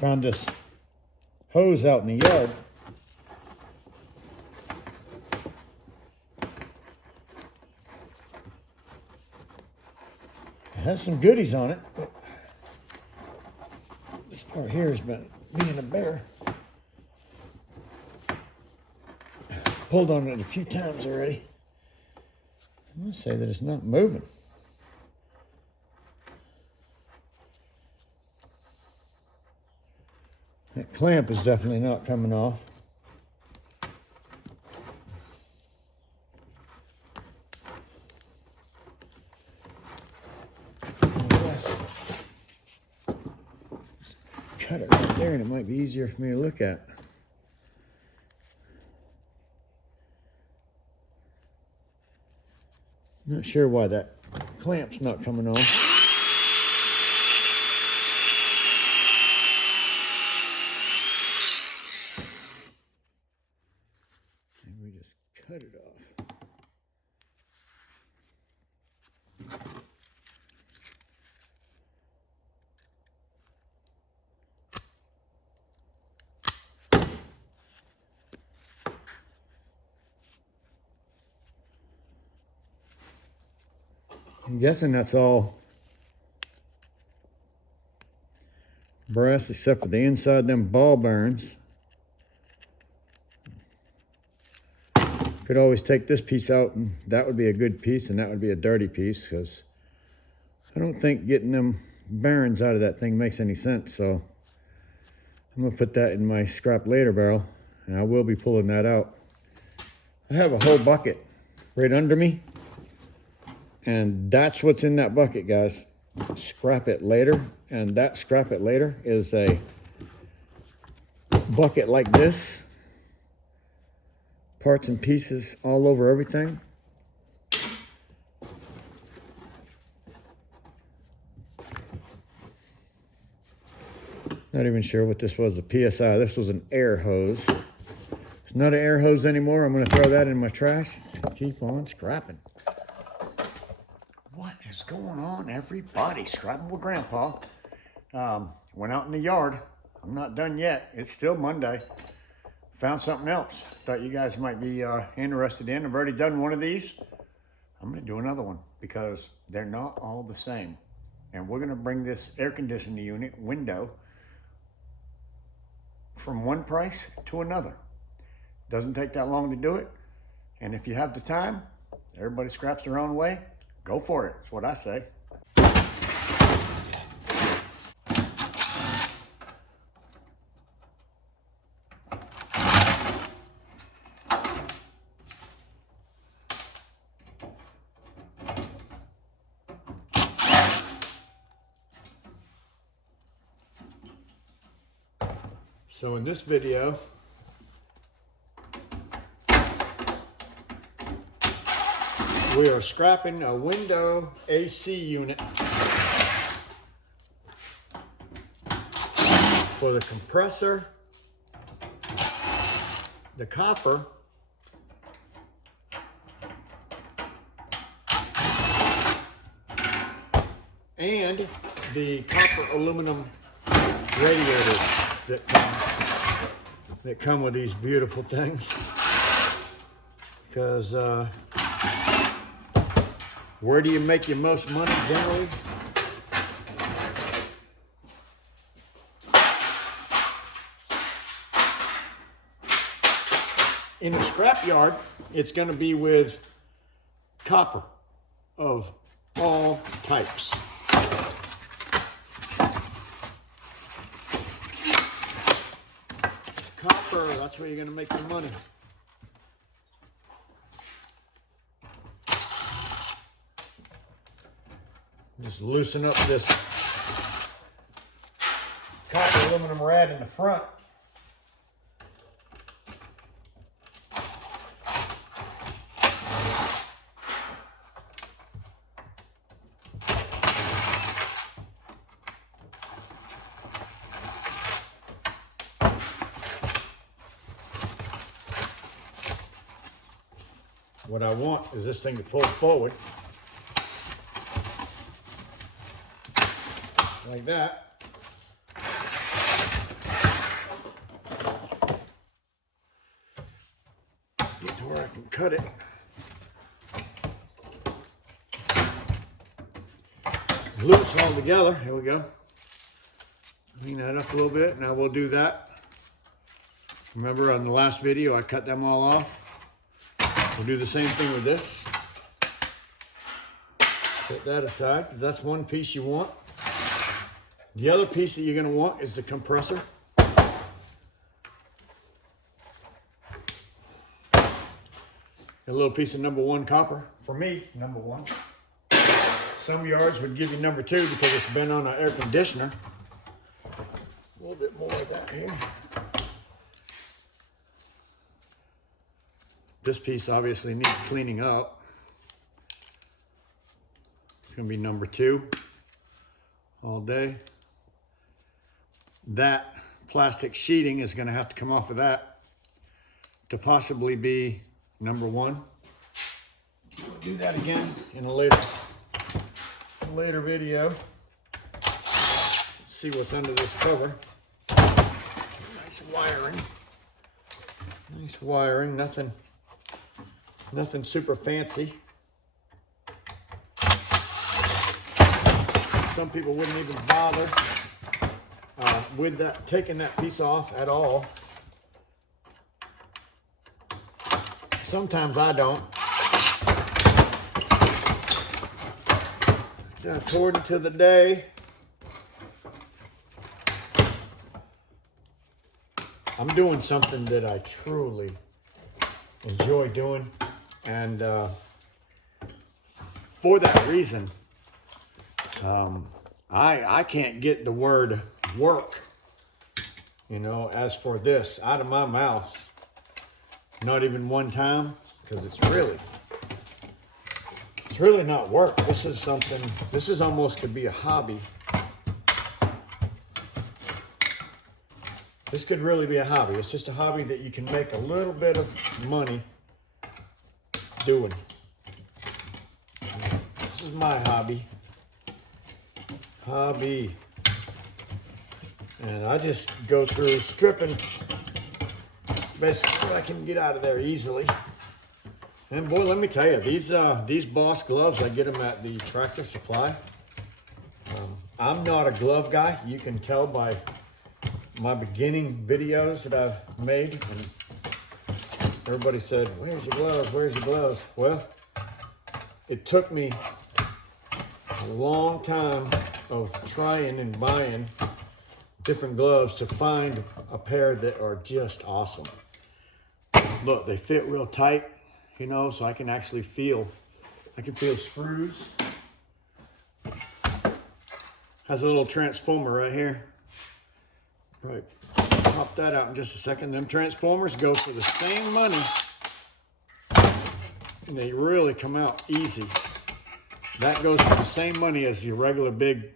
Found this hose out in the yard. It has some goodies on it, but this part here has been being a bear. Pulled on it a few times already. I'm gonna say that it's not moving. That clamp is definitely not coming off. Cut it right there and it might be easier for me to look at. Not sure why that clamp's not coming on. And we just cut it off. I'm guessing that's all brass except for the inside of them ball bearings. Could always take this piece out and that would be a good piece and that would be a dirty piece, because I don't think getting them bearings out of that thing makes any sense. So I'm gonna put that in my scrap later barrel and I will be pulling that out. I have a whole bucket right under me. And that's what's in that bucket, guys. Scrap it later. And that scrap it later is a bucket like this. Parts and pieces all over everything. Not even sure what this was, a PSI. This was an air hose. It's not an air hose anymore. I'm going to throw that in my trash and keep on scrapping. What is going on, everybody? Scrapping with Grandpa. Went out in the yard. I'm not done yet. It's still Monday. Found something else. Thought you guys might be interested in. I've already done one of these. I'm going to do another one because they're not all the same. And we're going to bring this air conditioning unit window from one price to another. Doesn't take that long to do it. And if you have the time, everybody scraps their own way. Go for it, that's what I say. So in this video, we are scrapping a window AC unit for the compressor, the copper, and the copper aluminum radiators that come with these beautiful things. Because where do you make your most money generally? In a scrap yard, it's going to be with copper of all types. Copper, that's where you're going to make your money. Just loosen up this copper aluminum rad in the front. What I want is this thing to pull forward. Like that. where I can cut it. Loops all together. Here we go. Clean that up a little bit. Now we'll do that. Remember on the last video, I cut them all off. We'll do the same thing with this. Set that aside, because that's one piece you want. The other piece that you're going to want is the compressor. A little piece of #1 copper. For me, #1. Some yards would give you #2 because it's been on an air conditioner. A little bit more of that here. This piece obviously needs cleaning up. It's going to be #2 all day. That plastic sheeting is going to have to come off of that to possibly be #1. We'll do that again in a later video. See what's under this cover. Nice wiring. Nice wiring. Nothing super fancy. Some people wouldn't even bother with that, taking that piece off at all. Sometimes I don't. So according to the day, I'm doing something that I truly enjoy doing, and for that reason, I can't get the word work, you know, as for this out of my mouth, not even one time, because it's really not work. This is almost could be a hobby. This could really be a hobby. It's just a hobby that you can make a little bit of money doing. This is my hobby. And I just go through stripping basically what I can get out of there easily. And boy, let me tell you, these Boss gloves, I get them at the Tractor Supply. I'm not a glove guy. You can tell by my beginning videos that I've made. And everybody said, "Where's your gloves? Where's your gloves?" Well, it took me a long time of trying and buying different gloves to find a pair that are just awesome. Look, they fit real tight, you know, so I can actually feel screws. Has a little transformer right here. Right, pop that out in just a second. Them transformers go for the same money, and they really come out easy. That goes for the same money as the regular big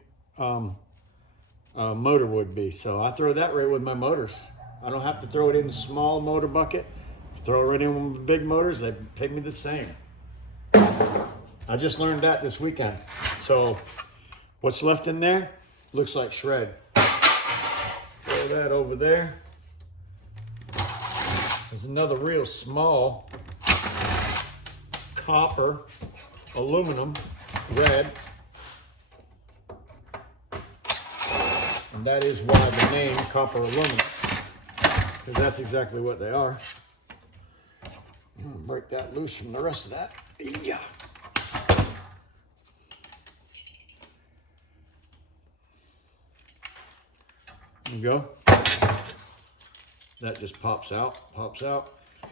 motor would be. So I throw that right with my motors. I don't have to throw it in the small motor bucket. Throw it right in with the big motors. They pay me the same. I just learned that this weekend. So what's left in there looks like shred. Throw that over there. There's another real small copper, aluminum, red. And that is why the name copper aluminum, because that's exactly what they are. I'm gonna break that loose from the rest of that. Yeah. There you go. That just pops out.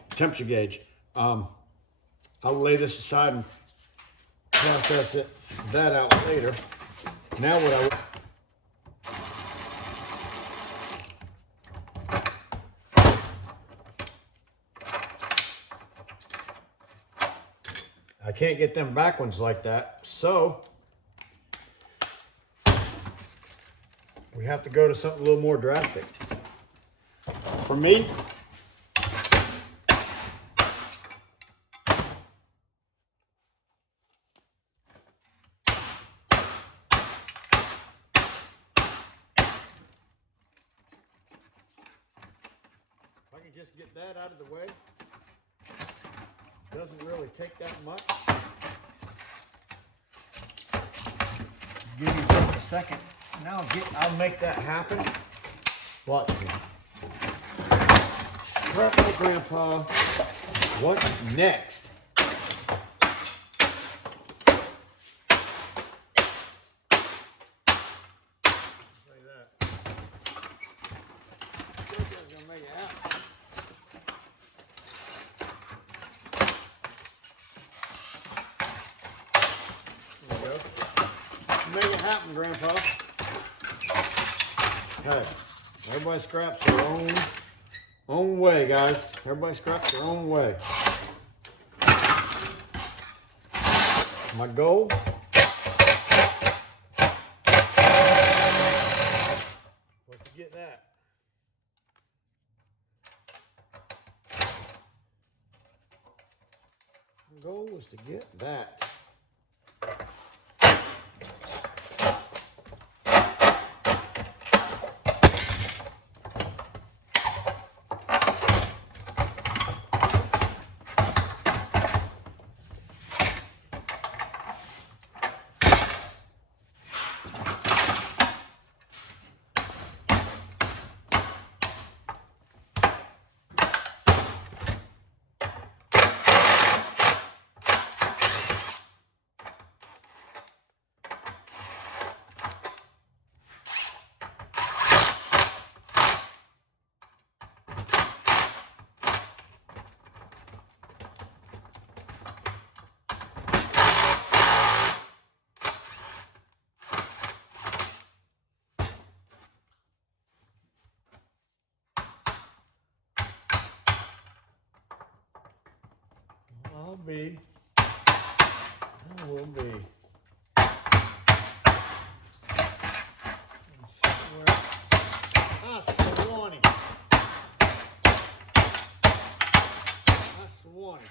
Temperature gauge. I'll lay this aside and process that out later. Now what I can't get them back ones like that, so we have to go to something a little more drastic. For me, if I can just get that out of the way. Doesn't really take that much. Give me just a second. Now I'll make that happen. Watch me. Scrap my grandpa. What's next? Make it happen, Grandpa. Hey, everybody scraps their own way, guys. Everybody scraps their own way. My goal was to get that. My goal was to get that. I will be. That's Swanee. That's Swanee.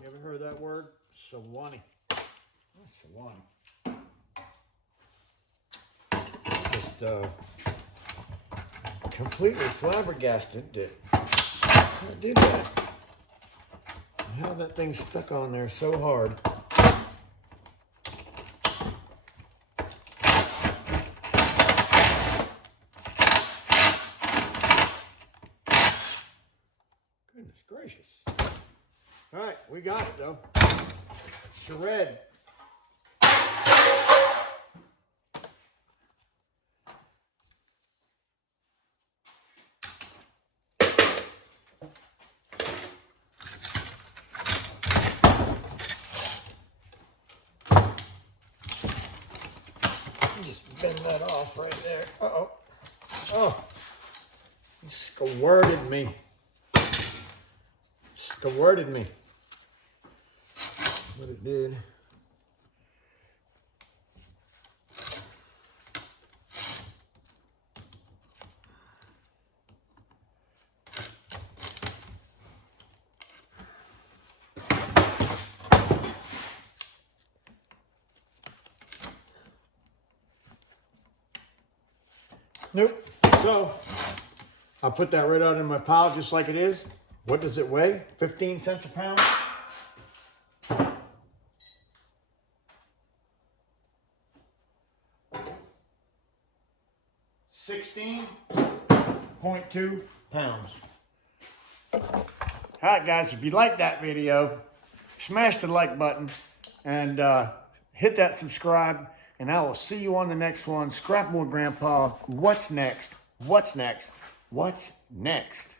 You ever heard that word? Swanee. That's Swanee. Just completely flabbergasted that I did that. How that thing stuck on there so hard. Goodness gracious. All right, we got it though. Shred. Just bend that off right there. Uh-oh. Oh. You squirted me. Squirted me. What it did. Nope. So, I'll put that right out in my pile just like it is. What does it weigh? 15 cents a pound? $16.2 pounds. Alright guys, if you like that video, smash the like button and hit that subscribe, and I will see you on the next one. Scrap more Grandpa. What's next? What's next? What's next?